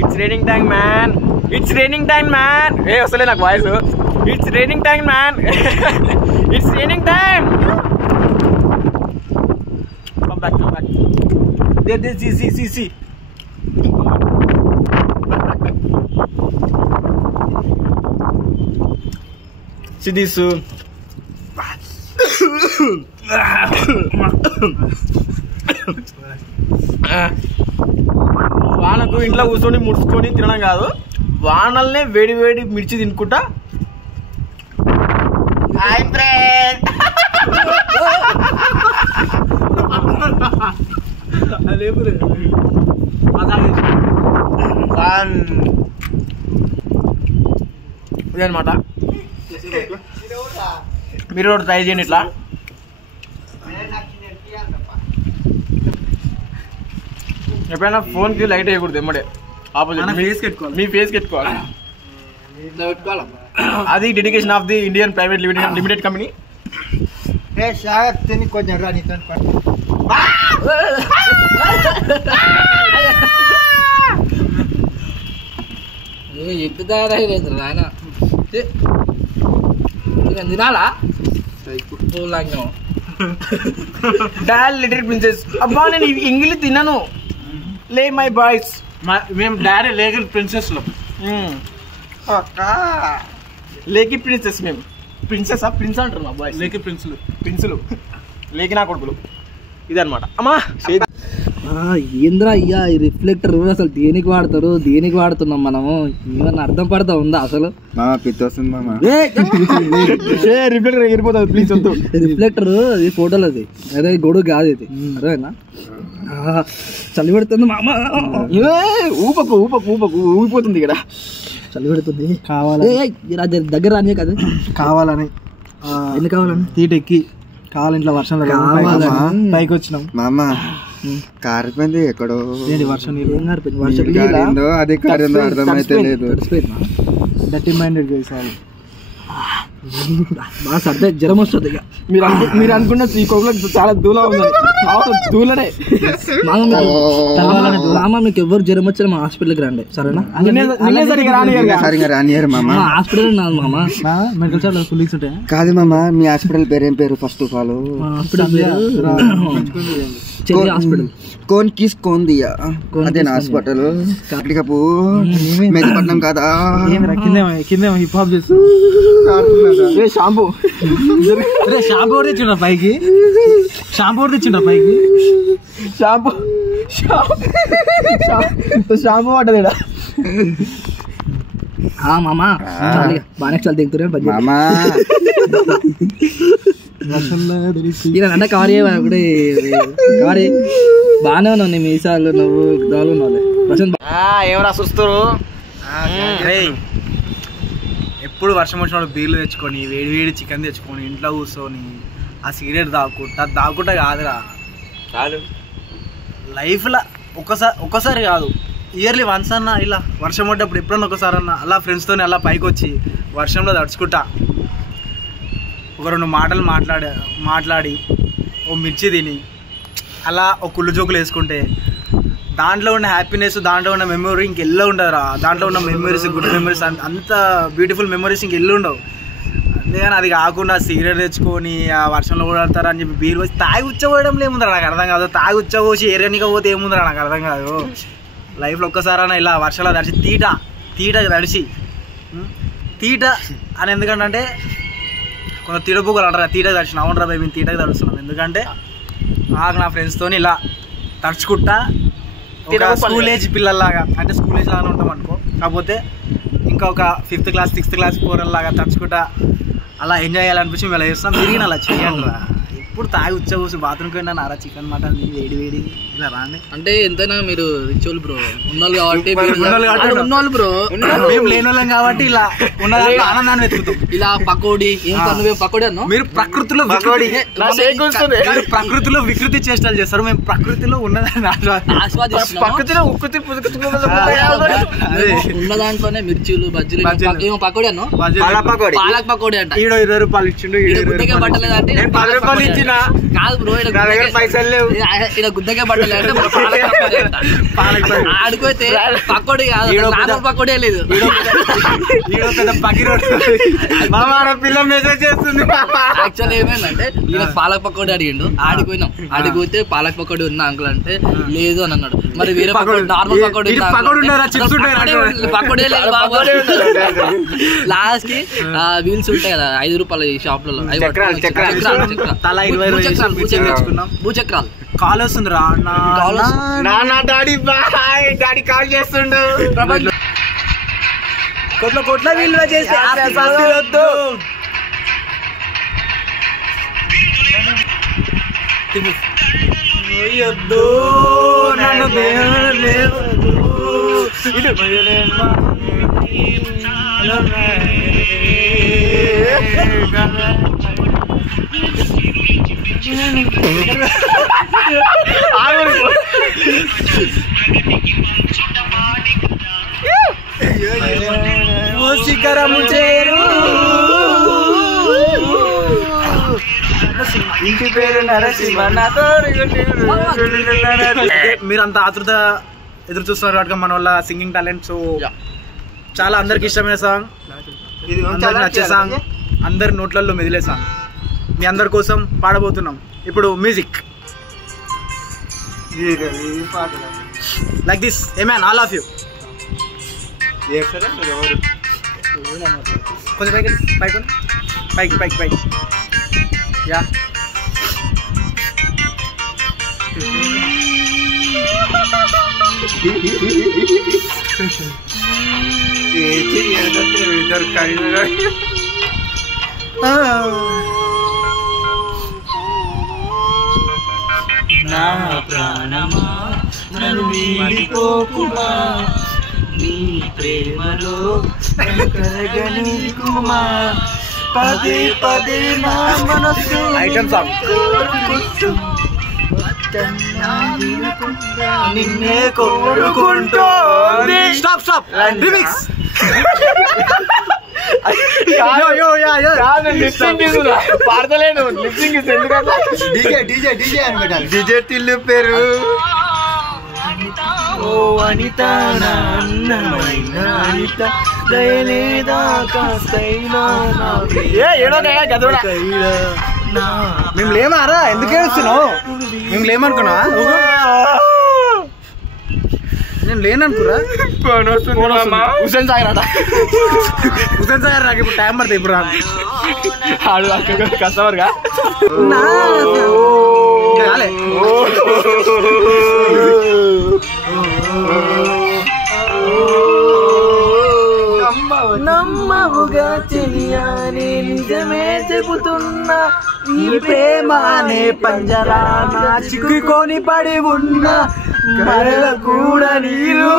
It's raining time man, it's raining time man. వస్తలే నాకు voice. It's raining time man, it's raining time. Come back. There, see. See this. వానకు ఇంట్లో కూర్చొని ముడుచుకొని తినడం కాదు, వానల్నే వేడి వేడి మిర్చి తినుకుంటా. Hi friend. ఇదనమాట. మీరు కూడా ట్రై చేయండి ఇట్లా. ఎప్పుడైనా ఫోన్కి లైట్ వేయకూడదు, ఎమ్మడే ఆపోజిట్ మీ ఫేస్ పెట్టుకోవాలి. అది dedication of the Indian private limited company. కొంచెం ఆయన తినాలా డాల్ లిటిల్ ప్రిన్సెస్. అబ్బా నేను ఇంగ్లీష్ తినను. లే మై బాయ్స్, మేము డాడీ లేకి ప్రిన్సెస్ లో లేకి ప్రిన్సెస్. మేము ప్రిన్సెస్ ప్రిన్స్ అంటారు మా బాయ్స్. లేకి ప్రిన్సులు లేకి నా కొడుకులు. ఇదనమాట. అమ్మా ఏంద్రా అయ్యా ఈ రిఫ్లెక్టర్ అసలు దేనికి వాడతారు, దేనికి వాడుతున్నాం మనము? ఏమన్నా అర్థం పడతా ఉందా అసలు? రిఫ్లెక్టర్ ఎగిరిపోతుంది ప్లీజ్. రిఫ్లెక్టర్ అది ఫోటోలు, అది అదే గొడుగు కాదు ఇది, అర్థమైనా? చలి పెడుతుంది మామ. ఊపకు ఊగిపోతుంది ఇక్కడ. చలి పెడుతుంది. కావాలి దగ్గర రాని కదా, కావాలని. ఎందుకు కావాలని? తీటెక్కి కావాలి ఇంట్లో వర్షంలో పైకి వచ్చినాం మామ. కారిపోయింది ఎక్కడో వర్షం నీళ్ళు. అది కారిందో అర్థమైతే లేదు. డర్టీ మైండెడ్ చేసారు బాగా సర్దే జ్వరం వస్తుంది. ఇక మీరు అనుకున్న ఈ కోపంలో చాలా దూలా ఉంది. దూలనే మామ. మీకు ఎవరు జ్వరం వచ్చారు మా హాస్పిటల్కి రండి, సరేనా? రానియరు మామ. హాస్పిటల్ నాది మామ, మెడికల్ షాప్ పులీస్ ఉంటాయి. కాదు మామ, మీ హాస్పిటల్ పేరు ఏం పేరు? First of all hospital cherry hospital. కోన్ కిస్ కోన్ దియా అదేనా హాస్పిటల్? కప్పు మెదపట్నం కదా. కింద హిప్ హాప్ చేస్తూ షాంపూ తెచ్చిండ్రా పైకి. షాంపూ పడ్డది. మామా బాగా చాలా దిగుతున్నా అంటే కవర్ కవర్ బాగానే ఉన్నావు నీ మీసాలు, నువ్వు దాలు ఏమరా చూస్తారు. ఎప్పుడు వర్షం వచ్చినప్పుడు బీర్లు తెచ్చుకొని వేడి చికెన్ తెచ్చుకొని ఇంట్లో కూర్చొని ఆ సిగరెట్ దాక్కుంటా కాదురా. కాదు లైఫ్లో ఒక్కసారి కాదు, ఇయర్లీ వన్స్ అన్న ఇలా వర్షం పడ్డప్పుడు ఎప్పుడన్నా ఒకసారి అన్న అలా ఫ్రెండ్స్తో అలా పైకి వచ్చి వర్షంలో తడుచుకుంటా ఒక 2 మాటలు మాట్లాడి ఓ మిర్చి తిని అలా ఒక కుళ్ళు జోకులు వేసుకుంటే దాంట్లో ఉన్న హ్యాపీనెస్, దాంట్లో ఉన్న మెమొరీ ఇంకెల్లో ఉండదురా. దాంట్లో ఉన్న మెమరీస్, గుడ్ మెమరీస్, అంత బ్యూటిఫుల్ మెమరీస్ ఇంకెల్లు ఉండవు. అంతేగాని అది కాకుండా సిగరెట్ తెచ్చుకొని ఆ వర్షంలో కూడా ఆడతారా అని చెప్పి బీర్ వచ్చి తాగి ఉచ్చపోయడం ఏముందిరా నాకు అర్థం కాదు. తాగి ఉచ్చపోసి ఏరియనిక పోతే ఏముందిరా నాకు అర్థం కాదు. లైఫ్లో ఒక్కసారైనా ఇలా వర్షాలు తడిచి తీట తడిచి తీట అని ఎందుకంటే కొంత తిడబుగ్గలు అంటారా, తీటకు తడిచిన. అవునరా బాయ్, మేము తీటకు తడుస్తున్నాం. ఎందుకంటే నాకు నా ఫ్రెండ్స్తో ఇలా తడుచుకుంటా స్కూల్ ఏజ్ పిల్లల్లాగా, అంటే స్కూల్ ఏజ్ లాగానే ఉంటాం అనుకో, కాకపోతే ఇంకా ఒక 5th క్లాస్ 6th క్లాస్ పోరల్లాగా తడుచుకుంటా అలా ఎంజాయ్ చేయాలనిపించి మేము ఇలా చేస్తాం. తిరిగి అలా చేయండి రా. ఇప్పుడు తాగి ఉచ్చబోసి బాత్రూమ్కి పోయినా నారా చికెన్ మటన్ వేడి ఇలా రాండి. అంటే ఎంతైనా మీరు రిచువల్ బ్రో, ఉన్నోళ్ళు కాబట్టి ఉన్నోళ్ళు బ్రో, మేము లేని వాళ్ళం కాబట్టి ఇలా ఉన్నదాంట్లో ఆనందాన్ని వెతుకుతాం. ఇలా పకోడీ పకోడీ అన్న మీరు ప్రకృతిలో వికృతి చేష్టాలు చేస్తారు. మేము ప్రకృతిలో ఉన్నదాన్ని ఆస్వాదిస్తాం. ఉన్న దాంట్లోనే మిర్చీలు బజ్జీలు పకోడీ అన్న, పాలక్ పకోడీ అంట. 20 రూపాయలు ఇచ్చిండు. పట్టలేదంటే 10 రూపాయలు ఇచ్చి కాదు బ్రో పైసలు లేవు ఇలా గుద్దకే పడ్డలే అంటే ఆడుకోతే పకోడీ కాదు నార్మల్ పకోడీ లేదు పిల్ల మెసేజ్ చేస్తుంది యాక్చువల్ ఏమైందంటే ఇలా పాలక్ పకోడీ అడిగిండు ఆడిపోయినాం ఆడిపోతే పాలక్ పకోడీ ఉన్నా అంకుల్ అంటే లేదు అని అన్నాడు మరి వేరే నార్మల్ పకోడీ పకోడీ లేదు లాస్ట్ కి వీల్స్ ఉంటాయి కదా 5 రూపాయల షాప్లలో భూచక్రాలు కాల్ వస్తుంది రా డాడీ కాల్ చేస్తుండు కోట్ల విలువ చేసి వద్దు నన్ను శిఖరము చేరు ఇంటి పేరు నరసింహ మీరంతా ఆతృత ఎదురు చూస్తున్నారు కాబట్టి మన వల్ల సింగింగ్ టాలెంట్. సో చాలా అందరికి ఇష్టమైన సాంగ్, అందరికి నచ్చే సాంగ్, అందరి నోట్లలో మెదిలే సాంగ్ మీ అందరి కోసం పాడబోతున్నాం. ఇప్పుడు music like this. A man, all of you కొంచెం పైకి పైకి పైకి పైకి పైకి యా నా ప్రాణమా నన్ను వీడిపోకుమా నీ ప్రేమలో కరగనీకుమా పదే పదే నా మనసు ఐటమ్ సాంగ్ నిన్నే కోరుకుంటూ స్టాప్ స్టాప్ రిమిక్స్ పాడతలేను లిప్సింగ్ డీజే అని పెట్టాలి. డిజే టిల్లు పేరు ఓ అనిత నా అన్నమైన అనిత దయలేదా కాస్తైనా మేము లేమారా, ఎందుకు ఏడుస్తున్నావు? మేము లేమనుకున్నా, నేను లేననుకురా. హుసేన్ సాగర్ అట హుసేన్ సాగర్ నాకు ఇప్పుడు టైం పడుతుంది. ఇప్పుడు ఆడు అక్కడ కస్టమర్ గా నమ్మవుగా తెలియని నిజమే చెబుతున్నా ఈ ప్రేమానే పంజరాన చిక్కుకొని పడి ఉన్న మరల కూడా నీరు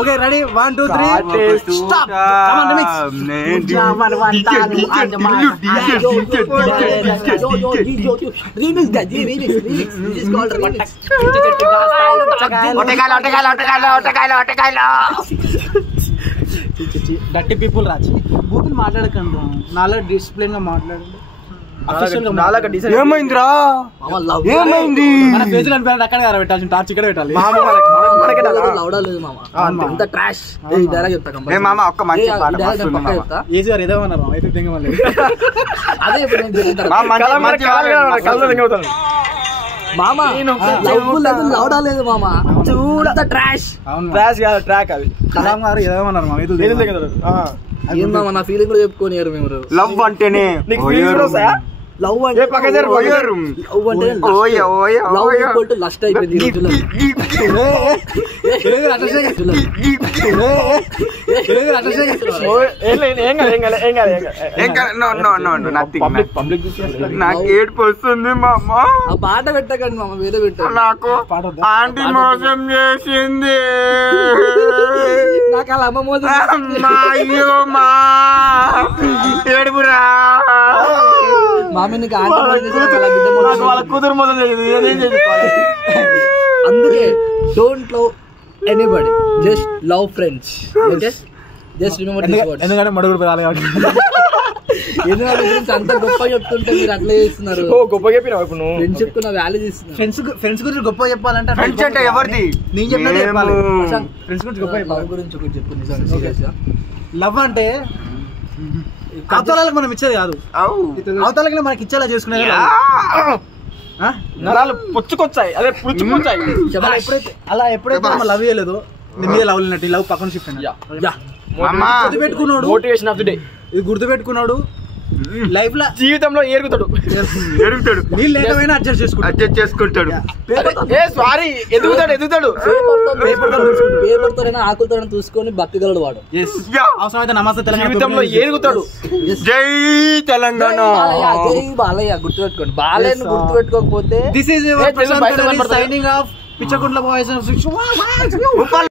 okay ready 1 2 3 stop. Come on remix. డట్టి పీపుల్ రాజ్ బూతులు మాట్లాడకండి, నాలా డిసిప్లిన్ గా మాట్లాడండి. ఏమైందిరా ఏమైంది మన ఫేసులు అనిపించాలి అక్కడ పెట్టాల్సి టార్చ్ ఇక్కడ పెట్టాలి. మామ ఒక్క మంచి పాట ఏజీ గారు ఏదేమన్నారు అయితే దిగమని లేదు మామ చూడ ట్రాష్ ట్రాక్ అది కలాం గారు ఏదేమన్నారు మా ఏందమ్మా నా ఫీలింగ్ కూడా చెప్పుకొని మేము లవ్ అంటేనే లవ్ అంటే లస్ట్ అయిపోయింది. నాకు ఏడుపు వస్తుంది మామ. ఆ పాట పెట్టకండి మామ, వేరే పెట్టండి. నాకు ఆంటీ మోసం చేసింది. నాకు అలా అమ్మ మోసం అయ్యో మా ఏడుపురా మామి నీకు వాళ్ళ కూతురు మొదలు అందుకే don't love anybody, just love friends. Okay just remember this words. ఎందుకంటే మడుగుడు రాలే కాబట్టి. ఎందుకంటే గురించి అంత గొప్ప చెప్తుంటే మీరు అట్లా చేస్తున్నారు. గొప్ప చెప్పినావు ఇప్పుడు నువ్వు. ఫ్రెండ్షిప్ కు నా వాల్యూ ఇస్తున్నారు. ఫ్రెండ్స్ గురించి గొప్ప చెప్పాలంటే ఫ్రెండ్స్ అంటే ఎవరిది? నేను చెప్పినట్టు చెప్పాలి. ఫ్రెండ్స్ గురించి గొప్ప లవ్ చెప్పాలి. గురించి ఒకటి చెప్పు నిజంగా సీరియస్ గా. లవ్ అంటే అవతలాలకు మనం ఇచ్చేది కాదు, అవతలకి మనకి ఇచ్చేలా చేసుకునేది. నరాలు పుచ్చుకొచ్చాయి, అదే పుచ్చుకొచ్చాయి. అలా ఎప్పుడైతే మనం లవ్ చేయలేదో నీ మీద లవ్ లేనట్టు లవ్ పక్కన షిఫ్ట్ అయినా గుర్తుపెట్టుకున్నాడు. Motivation of the day. ఇది గుర్తుపెట్టుకున్నాడు. లైఫ్ లో జీవితంలో ఏరుగుతాడు. నీళ్ళు లేకపోయినా అడ్జస్ట్ చేసుకుంటాడు. సారీ ఎదుగుతాడు. పేపర్ తో ఆకులతో చూసుకొని బతికగలడు వాడు. అవసరమైతే నమస్తే తెలంగాణ జీవితంలో ఏరుగుతాడు. జై తెలంగాణ. జై బాలయ్య గుర్తుపెట్టుకోండి. బాలయ్యను గుర్తుపెట్టుకోకపోతే this is signing off Pichakuntla boys.